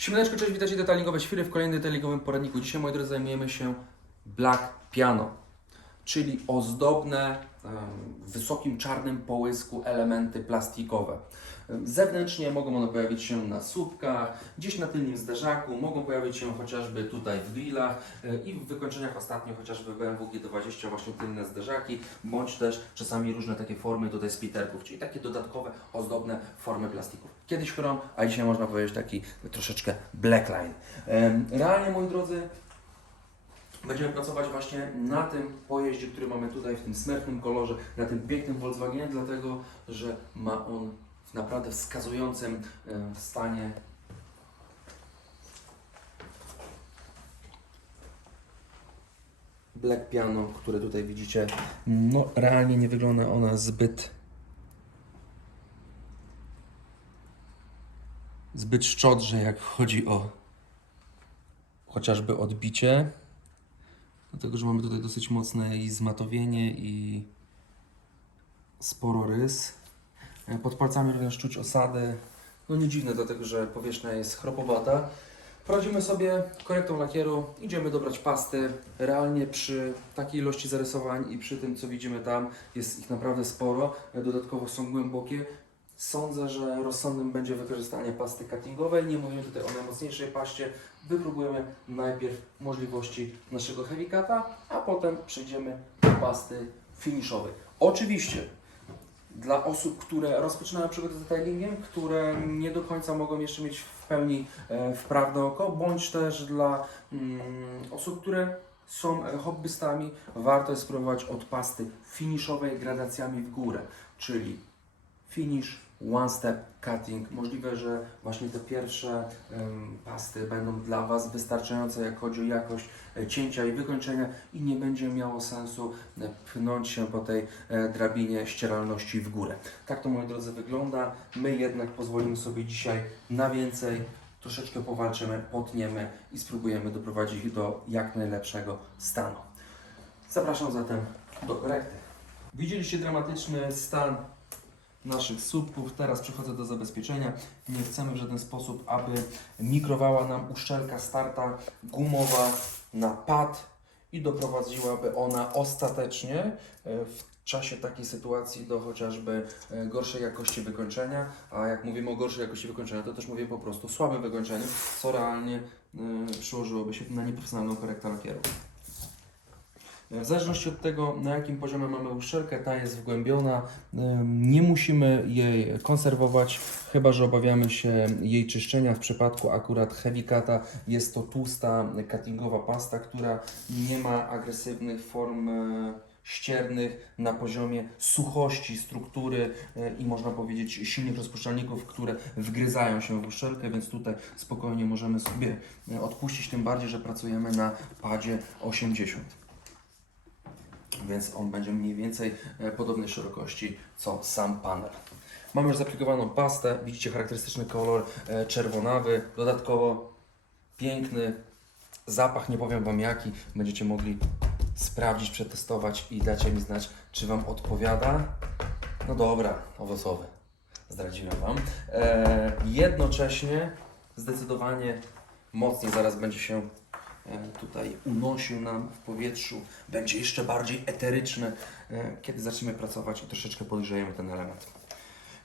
Siemaneczko, cześć, witajcie detailingowe świry w kolejnym detailingowym poradniku. Dzisiaj, moi drodzy, zajmujemy się black piano, czyli ozdobne, w wysokim czarnym połysku elementy plastikowe. Zewnętrznie mogą one pojawić się na słupkach, gdzieś na tylnym zderzaku, mogą pojawić się chociażby tutaj w grillach e, i w wykończeniach ostatnio chociażby BMW G20 właśnie tylne zderzaki, bądź też czasami różne takie formy tutaj splitterków, czyli takie dodatkowe, ozdobne formy plastików. Kiedyś chrom, a dzisiaj można powiedzieć taki troszeczkę blackline. Realnie, moi drodzy, Będziemy pracować właśnie na tym pojeździe, który mamy tutaj w tym smerfnym kolorze, na tym pięknym Volkswagenie, dlatego że ma on w naprawdę wskazującym e, stanie Black Piano, które tutaj widzicie. No, realnie nie wygląda ona zbyt zbyt szczodrze, jak chodzi o chociażby odbicie. Dlatego, że mamy tutaj dosyć mocne i zmatowienie i sporo rys. E, Pod palcami również czuć osady. No nie dziwne, dlatego że powierzchnia jest chropowata. Prowadzimy sobie korektą lakieru, idziemy dobrać pasty. Realnie przy takiej ilości zarysowań i przy tym, co widzimy tam, jest ich naprawdę sporo. E, Dodatkowo są głębokie. Sądzę, że rozsądnym będzie wykorzystanie pasty cuttingowej. Nie mówimy tutaj o najmocniejszej paście. Wypróbujemy najpierw możliwości naszego heavy cuta, a potem przejdziemy do pasty finiszowej. Oczywiście dla osób, które rozpoczynają przygodę z detailingiem, które nie do końca mogą jeszcze mieć w pełni e, wprawne oko, bądź też dla mm, osób, które są e, hobbystami, warto jest spróbować od pasty finiszowej gradacjami w górę, czyli finish, one step cutting. Możliwe, że właśnie te pierwsze em, pasty będą dla Was wystarczające, jak chodzi o jakość e, cięcia i wykończenia i nie będzie miało sensu e, pchnąć się po tej e, drabinie ścieralności w górę. Tak to, moi drodzy, wygląda. My jednak pozwolimy sobie dzisiaj na więcej. Troszeczkę powalczymy, potniemy i spróbujemy doprowadzić ich do jak najlepszego stanu. Zapraszam zatem do korekty. Widzieliście dramatyczny stan naszych słupków. Teraz przechodzę do zabezpieczenia. Nie chcemy w żaden sposób, aby mikrowała nam uszczelka starta gumowa na pad i doprowadziłaby ona ostatecznie e, w czasie takiej sytuacji do chociażby e, gorszej jakości wykończenia, a jak mówimy o gorszej jakości wykończenia, to też mówię po prostu słabym wykończeniu, co realnie e, przełożyłoby się na nieprofesjonalną korektę lakieru. W zależności od tego, na jakim poziomie mamy uszczelkę, ta jest wgłębiona. Nie musimy jej konserwować, chyba że obawiamy się jej czyszczenia. W przypadku akurat Heavy jest to tłusta cuttingowa pasta, która nie ma agresywnych form e, ściernych na poziomie suchości struktury e, i można powiedzieć silnych rozpuszczalników, które wgryzają się w uszczelkę, więc tutaj spokojnie możemy sobie e, odpuścić, tym bardziej, że pracujemy na padzie 80 więc on będzie mniej więcej e, podobnej szerokości co sam panel. Mamy już zaaplikowaną pastę, widzicie charakterystyczny kolor e, czerwonawy, dodatkowo piękny zapach, nie powiem Wam jaki, będziecie mogli sprawdzić, przetestować i dacie mi znać, czy Wam odpowiada. No dobra, owocowy, zdradziłem Wam. E, jednocześnie zdecydowanie mocniej zaraz będzie się tutaj unosił nam w powietrzu, będzie jeszcze bardziej eteryczny, e, kiedy zaczniemy pracować i troszeczkę podgrzejemy ten element.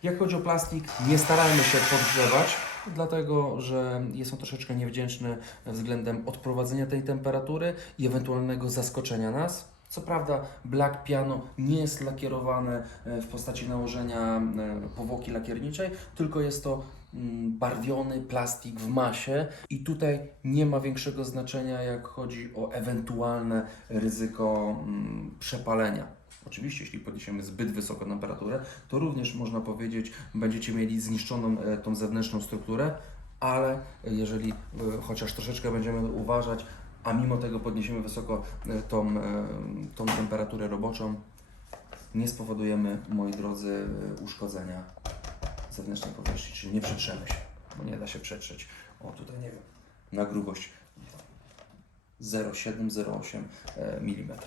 Jak chodzi o plastik, nie starajmy się podgrzewać, dlatego że jest on troszeczkę niewdzięczny względem odprowadzenia tej temperatury i ewentualnego zaskoczenia nas. Co prawda, black piano nie jest lakierowane e, w postaci nałożenia e, powłoki lakierniczej, tylko jest to barwiony plastik w masie i tutaj nie ma większego znaczenia, jak chodzi o ewentualne ryzyko mm, przepalenia. Oczywiście, jeśli podniesiemy zbyt wysoką temperaturę, to również można powiedzieć, będziecie mieli zniszczoną e, tą zewnętrzną strukturę, ale jeżeli e, chociaż troszeczkę będziemy uważać, a mimo tego podniesiemy wysoko e, tą, tą temperaturę roboczą, nie spowodujemy, moi drodzy, uszkodzenia zewnętrznej powierzchni, czyli nie przetrzemy się, bo nie da się przetrzeć. O, tutaj nie wiem, na grubość 0,7-0,8 mm.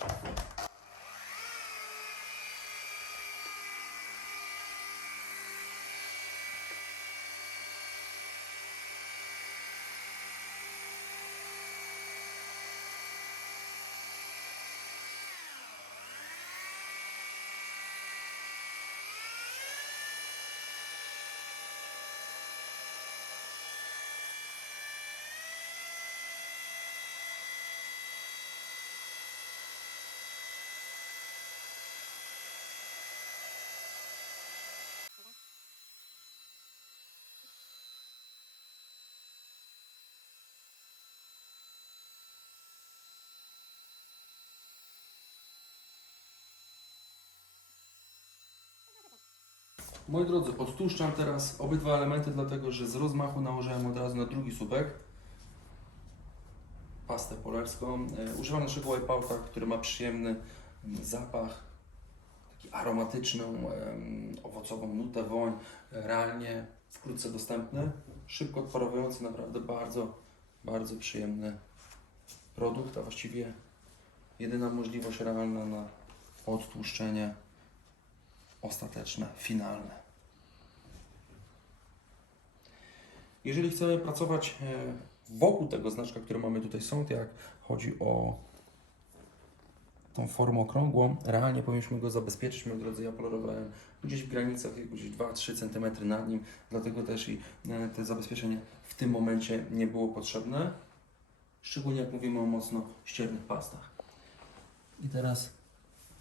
Moi drodzy, odtłuszczam teraz obydwa elementy, dlatego że z rozmachu nałożyłem od razu na drugi słupek. Pastę polerską. E, Używam naszego wipeouta, który ma przyjemny mm, zapach, taki aromatyczną, owocową nutę, woń, e, realnie wkrótce dostępny, szybko odparowujący, naprawdę bardzo, bardzo przyjemny produkt, a właściwie jedyna możliwość realna na odtłuszczenie ostateczne, finalne. Jeżeli chcemy pracować e, wokół tego znaczka, który mamy tutaj są, jak chodzi o tą formę okrągłą, realnie powinniśmy go zabezpieczyć. Moi drodzy, ja polerowałem gdzieś w granicach gdzieś 2-3 cm nad nim, dlatego też i e, to zabezpieczenie w tym momencie nie było potrzebne. Szczególnie jak mówimy o mocno ściernych pastach. I teraz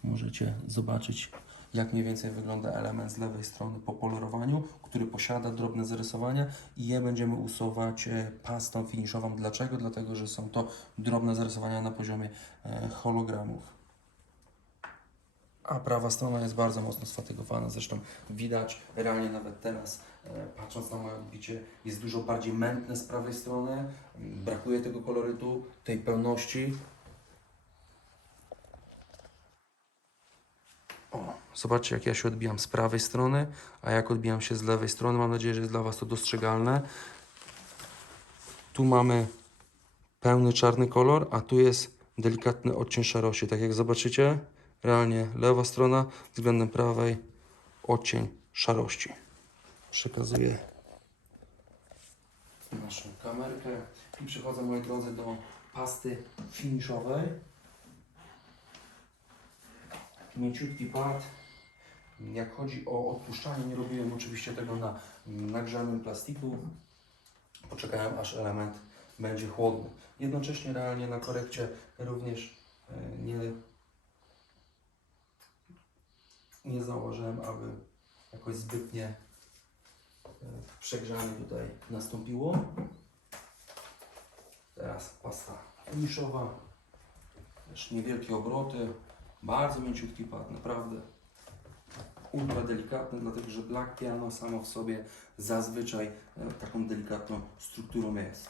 możecie zobaczyć, jak mniej więcej wygląda element z lewej strony po polerowaniu, który posiada drobne zarysowania i je będziemy usuwać e, pastą finiszową. Dlaczego? Dlatego, że są to drobne zarysowania na poziomie e, hologramów. A prawa strona jest bardzo mocno sfatygowana, zresztą widać realnie nawet teraz, e, patrząc na moje odbicie, jest dużo bardziej mętne z prawej strony, brakuje tego kolorytu, tej pełności. O, zobaczcie jak ja się odbijam z prawej strony, a jak odbijam się z lewej strony. Mam nadzieję, że jest dla Was to dostrzegalne. Tu mamy pełny czarny kolor, a tu jest delikatny odcień szarości. Tak jak zobaczycie, realnie lewa strona względem prawej odcień szarości. Przekazuję naszą kamerkę i przechodzę, moi drodzy, do pasty finiszowej. Mięciutki pad. Jak chodzi o odpuszczanie, nie robiłem oczywiście tego na nagrzanym plastiku. Poczekałem aż element będzie chłodny. Jednocześnie realnie na korekcie również e, nie, nie założyłem, aby jakoś zbytnie e, przegrzanie tutaj nastąpiło. Teraz pasta finiszowa. Też niewielkie obroty. Bardzo mięciutki pad, naprawdę ultra delikatny, dlatego że black piano samo w sobie zazwyczaj e, taką delikatną strukturą jest,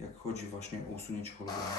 jak chodzi właśnie o usunięcie hologramu.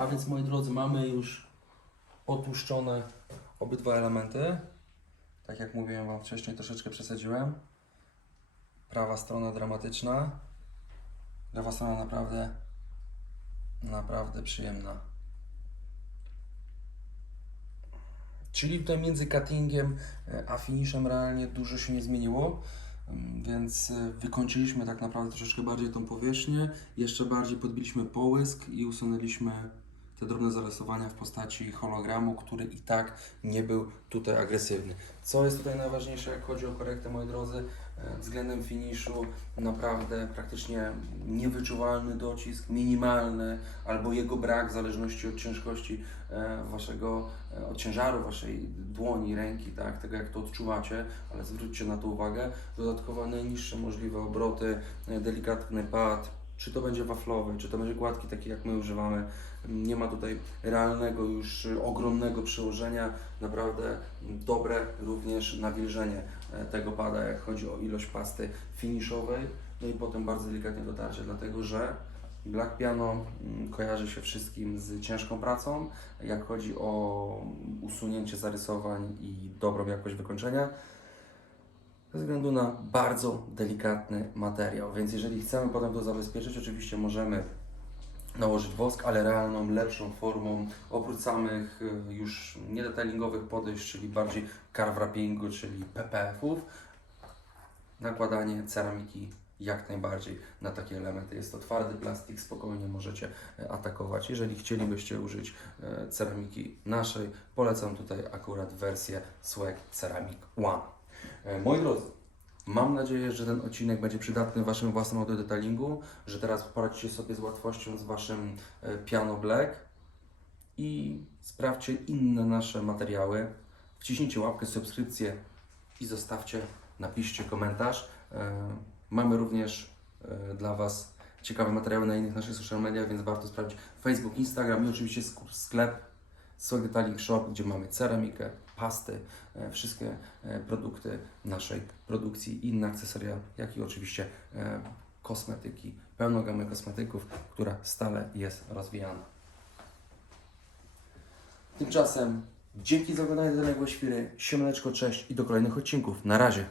A więc moi drodzy, mamy już otłuszczone obydwa elementy. Tak jak mówiłem Wam wcześniej, troszeczkę przesadziłem. Prawa strona dramatyczna. Lewa strona naprawdę, naprawdę przyjemna. Czyli tutaj między cuttingiem e, a finishem realnie dużo się nie zmieniło. Mm, Więc e, wykończyliśmy tak naprawdę troszeczkę bardziej tą powierzchnię, jeszcze bardziej podbiliśmy połysk i usunęliśmy te drobne zarysowania w postaci hologramu, który i tak nie był tutaj agresywny. Co jest tutaj najważniejsze, jak chodzi o korektę, moi drodzy, e, względem finiszu, naprawdę praktycznie niewyczuwalny docisk, minimalny, albo jego brak w zależności od ciężkości e, waszego, e, od ciężaru waszej dłoni, ręki, tak, tego jak to odczuwacie, ale zwróćcie na to uwagę. Dodatkowo najniższe możliwe obroty, delikatny pad, czy to będzie waflowy, czy to będzie gładki, taki jak my używamy. Nie ma tutaj realnego już y, ogromnego przełożenia. Naprawdę dobre również nawilżenie e, tego pada, jak chodzi o ilość pasty finiszowej. No i potem bardzo delikatnie dotarcie, dlatego że Black Piano mm, kojarzy się wszystkim z ciężką pracą, jak chodzi o usunięcie zarysowań i dobrą jakość wykończenia. Ze względu na bardzo delikatny materiał. Więc jeżeli chcemy potem to zabezpieczyć, oczywiście możemy nałożyć wosk, ale realną, lepszą formą, oprócz samych y, już niedetailingowych podejść, czyli bardziej carve wrappingu, czyli PPF-ów, nakładanie ceramiki jak najbardziej na takie elementy. Jest to twardy plastik, spokojnie możecie e, atakować. Jeżeli chcielibyście użyć e, ceramiki naszej, polecam tutaj akurat wersję Swag Ceramic One. E, Moi drodzy, mam nadzieję, że ten odcinek będzie przydatny Waszym własnym autodetailingu, że teraz poradzicie sobie z łatwością z Waszym e, Piano Black i sprawdźcie inne nasze materiały. Wciśnijcie łapkę, subskrypcję i zostawcie, napiszcie komentarz. E, Mamy również dla Was ciekawe materiały na innych naszych social mediach, więc warto sprawdzić Facebook, Instagram i oczywiście sk- sklep Detailing Shop, gdzie mamy ceramikę, pasty, e, wszystkie e, produkty naszej produkcji, inne akcesoria, jak i oczywiście e, kosmetyki, pełną gamę kosmetyków, która stale jest rozwijana. Tymczasem dzięki za oglądanie danego świry, siemaneczko, cześć i do kolejnych odcinków. Na razie.